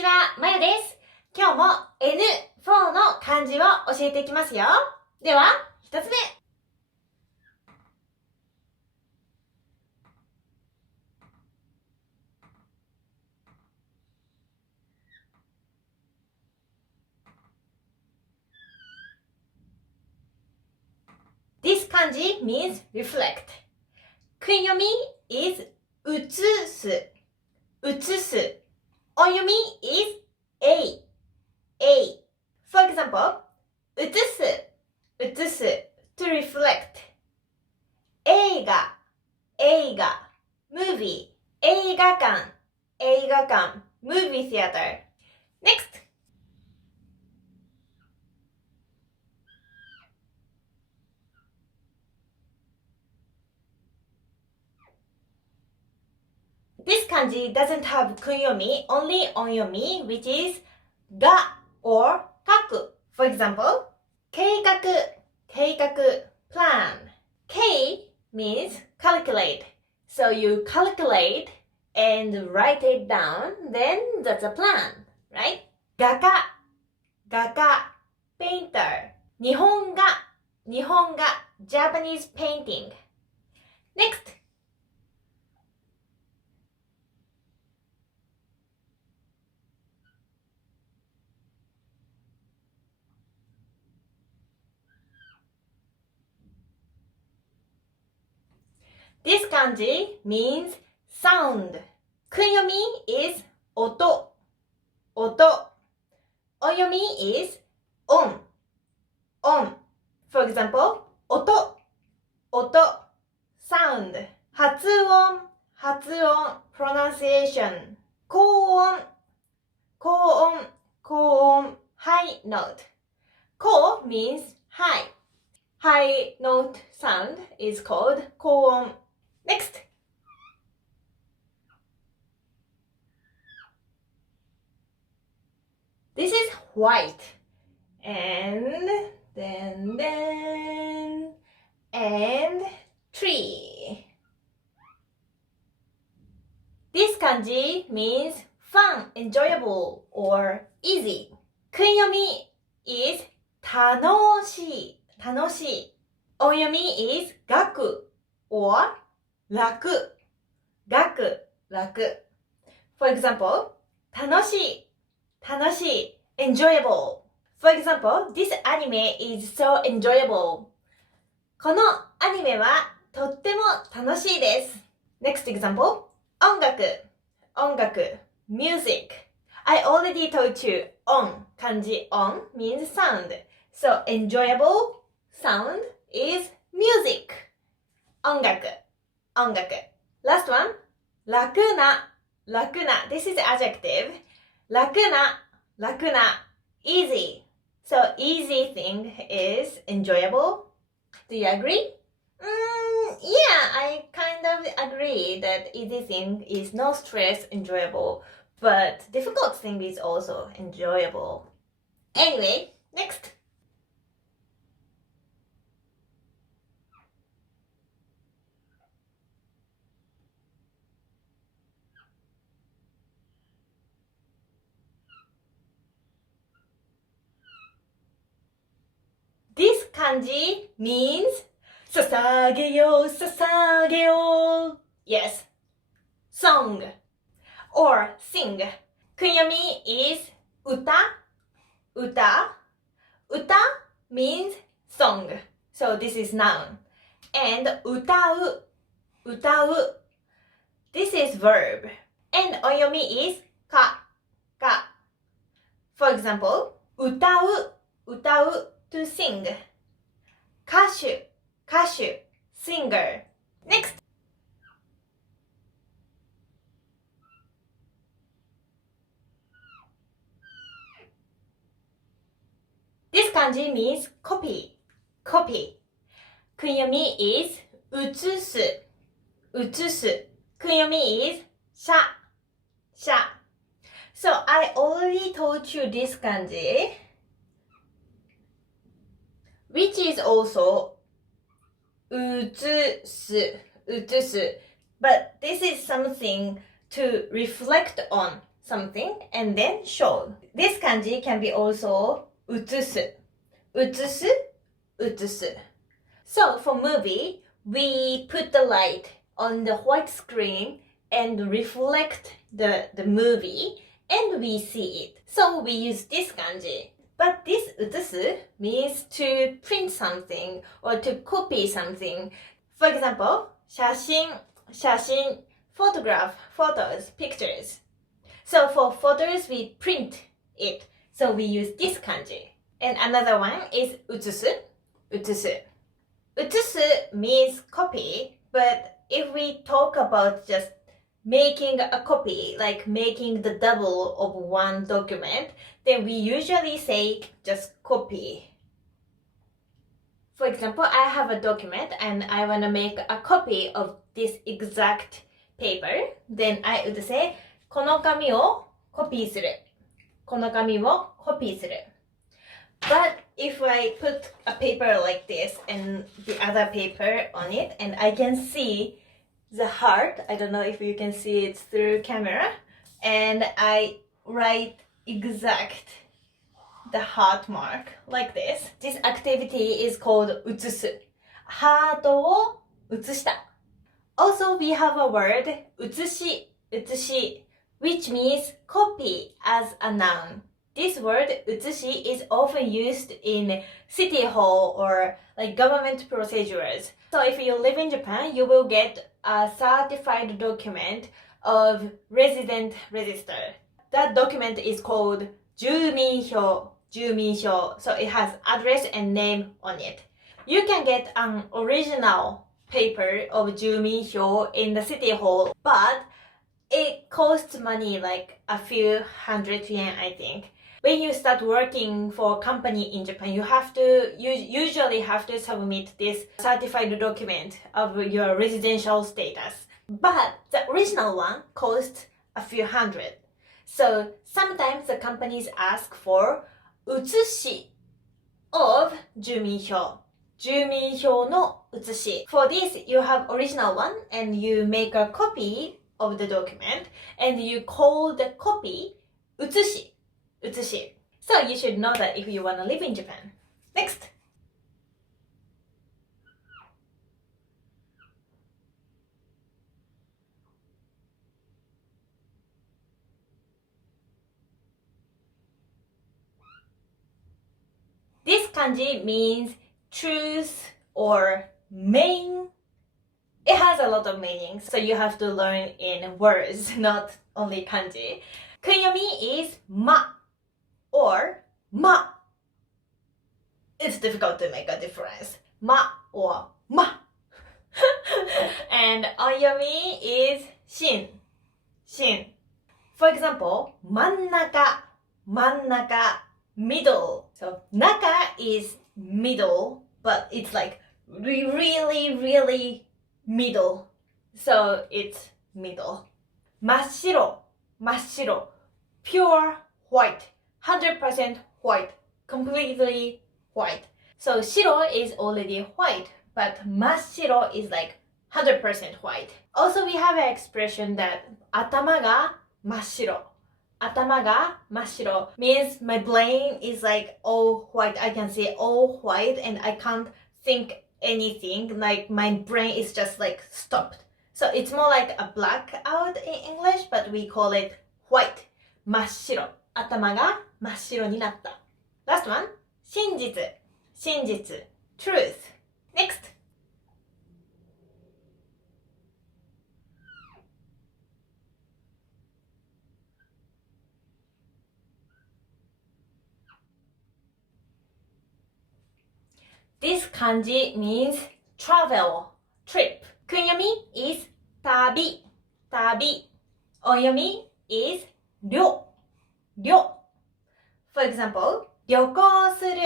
ちは、まよです。今日も N4 の漢字を教えていきますよ。では、一つ目。This kanji means reflect. 訓読み is 映す。映す。音読み is a. For example, 映す。映す。to reflect. 映画。movie. 映画館。movie theater. Next. This kanji doesn't have kunyomi, only onyomi, which is ga or kaku. For example, 計画 plan. K means calculate. So you calculate and write it down, then that's a plan, right? 画家 painter. 日本画 Japanese painting. Next. This kanji means sound. Kunyomi is oto. Onyomi is on. For example, oto. Sound. 発音 pronunciation. 高音 high note. 高 means high. High note sound is called 高音. Next. This is white. And tree. This kanji means fun, enjoyable, or easy. Kunyomi is 楽しい. Onyomi is 楽 or 楽 For example, 楽しい enjoyable. For example, this anime is so enjoyable. このアニメはとっても楽しいです。Next example, 音楽 music. I already told you 音 kanji 音 means sound. So enjoyable sound is music. 音楽 Last one, 楽な This is adjective. 楽な easy. So easy thing is enjoyable. Do you agree? Yeah, I kind of agree that easy thing is no stress, enjoyable. But difficult thing is also enjoyable. Anyway, next. This kanji means 捧げよう Yes, song or sing. Kunyomi is 歌 means song. So this is noun. And 歌う this is verb. And onyomi is か For example, 歌う to sing. 歌手 singer. Next. This kanji means copy. Kunyomi is 写す Kunyomi is 写 So I already told you this kanji, which is also 写す But this is something to reflect on. something and then show. This kanji can be also 映す 映す So for movie, we put the light on the white screen and reflect the movie and we see it. So we use this kanji. But this 映す means to print something or to copy something. For example, 写真 photograph, photos, pictures. So for photos, we print it. So we use this kanji. And another one is 写す 映す 映す means copy, but if we talk about just making a copy, like making the double of one document, then we usually say just copy. For example, I have a document and I want to make a copy of this exact paper. Then I would say, この紙をコピーする。この紙をコピーする。But if I put a paper like this and the other paper on it, and I can see the heart, I don't know if you can see it through camera, and I write exact the heart mark like this. This activity is called 写す。ハートを写した。Also, we have a word 写し which means copy as a noun. This word 写し is often used in city hall or like government procedures. So if you live in Japan, you will get a certified document of resident register. That document is called 住民票. So it has address and name on it. You can get an original paper of 住民票 in the city hall, but it costs money, like a few hundred yen, I think. When you start working for a company in Japan, you usually have to submit this certified document of your residential status. But the original one costs a few hundred. So sometimes the companies ask for 写し of 住民票。住民票の写し。For this, you have original one and you make a copy of the document and you call the copy 写し。So you should know that if you want to live in Japan. Next. This kanji means truth or main. It has a lot of meanings, so you have to learn in words, not only kanji. Kunyomi is ma or ma. It's difficult to make a difference. Ma or ma. And onyomi is shin. For example, 真ん中, middle. So naka is middle, but it's like really middle. So it's middle. 真っ白, pure white. 100% white, completely white. So 白 is already white, but 真っ白 is like 100% white. Also, we have an expression that 頭が真っ白. 頭が真っ白 means my brain is like all white. I can see all white and I can't think anything. Like my brain is just like stopped. So it's more like a blackout in English, but we call it white. 真っ白. 頭が真っ白になった。Last one. 真実 truth. Next. This kanji means travel, trip. Kunyomi is 旅. Onyomi is 旅. For example, 旅行する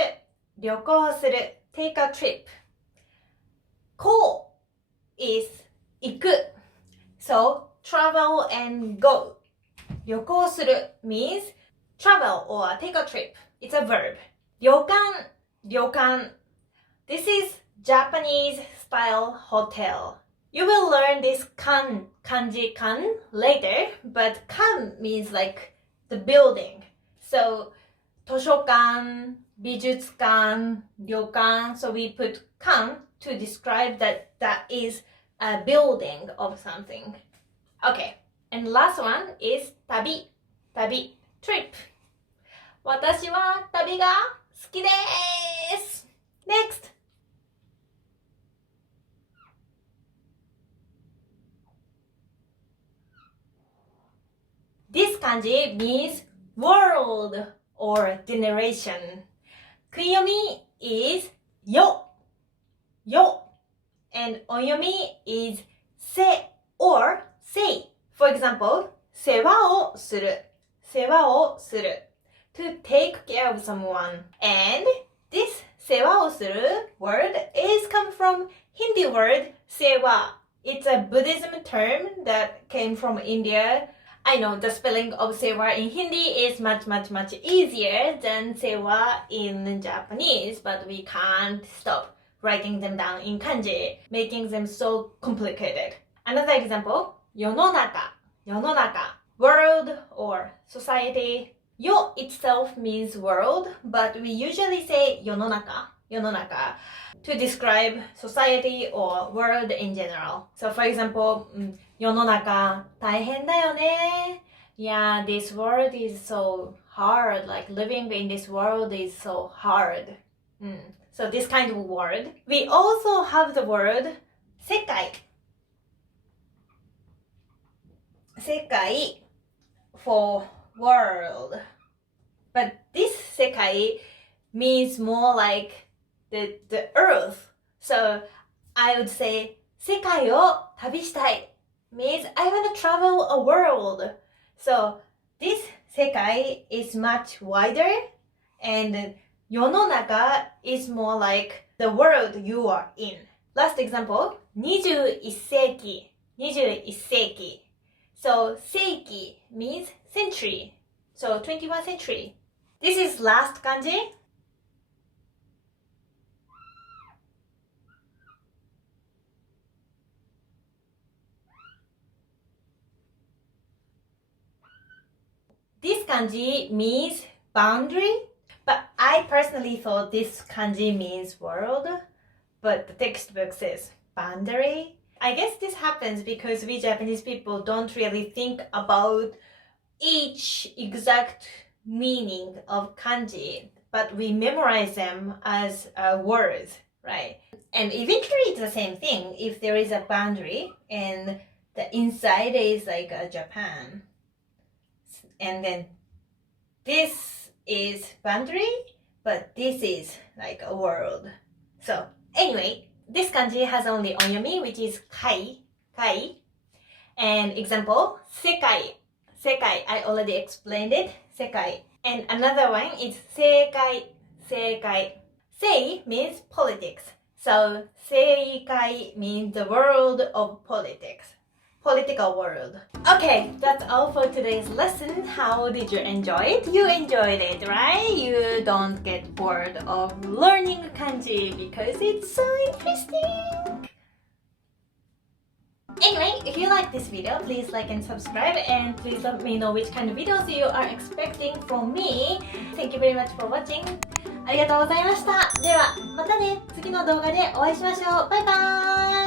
take a trip. こう is 行く. So travel and go. 旅行する means travel or take a trip. It's a verb. 旅館 This is Japanese style hotel. You will learn this kanji kan later, but kan means like the building. So 図書館、美術館、旅館. So we put 館 to describe that is a building of something. Okay, and last one is 旅、旅、trip. 私は旅が好きです。Next. This kanji means world or generation. 訓読み is よ、よ. And 音読み is せ or せい. For example, 世話をする、世話をする. To take care of someone. And this 世話をする word is come from Hindi word 世話. It's a Buddhism term that came from India. I know the spelling of sewa in Hindi is much easier than sewa in Japanese, but we can't stop writing them down in kanji, making them so complicated. Another example, 世の中, 世の中, world or society. Yo itself means world, but we usually say 世の中, 世の中, to describe society or world in general. So for example, 世の中大変だよね. Yeah, this world is so hard. Like living in this world is so hard. So this kind of word. We also have the word 世界. 世界 for world. But this 世界 means more like the earth. So I would say 世界を旅したい means I want to travel a world. So this 世界 is much wider, and 世の中 is more like the world you are in. Last example, 21世紀 21世紀. So 世紀 means century. So 21st century. This is last kanji. This kanji means boundary, but I personally thought this kanji means world, but the textbook says boundary. I guess this happens because we Japanese people don't really think about each exact meaning of kanji, but we memorize them as words, right? And eventually it's the same thing if there is a boundary and the inside is like a Japan. And then this is boundary, but this is like a world. So anyway, this kanji has only onyomi, which is kai, kai. And example, sekai, sekai. I already explained it, sekai. And another one is seikai, seikai. Sei means politics. So seikai means the world of politics. Political world. Okay, that's all for today's lesson. How did you enjoy it? You enjoyed it, right? You don't get bored of learning kanji because it's so interesting. Anyway, if you like this video, please like and subscribe, and please let me know which kind of videos you are expecting from me. Thank you very much for watching. ありがとうございました。では、またね。次の動画でお会いしましょう。バイバーイ。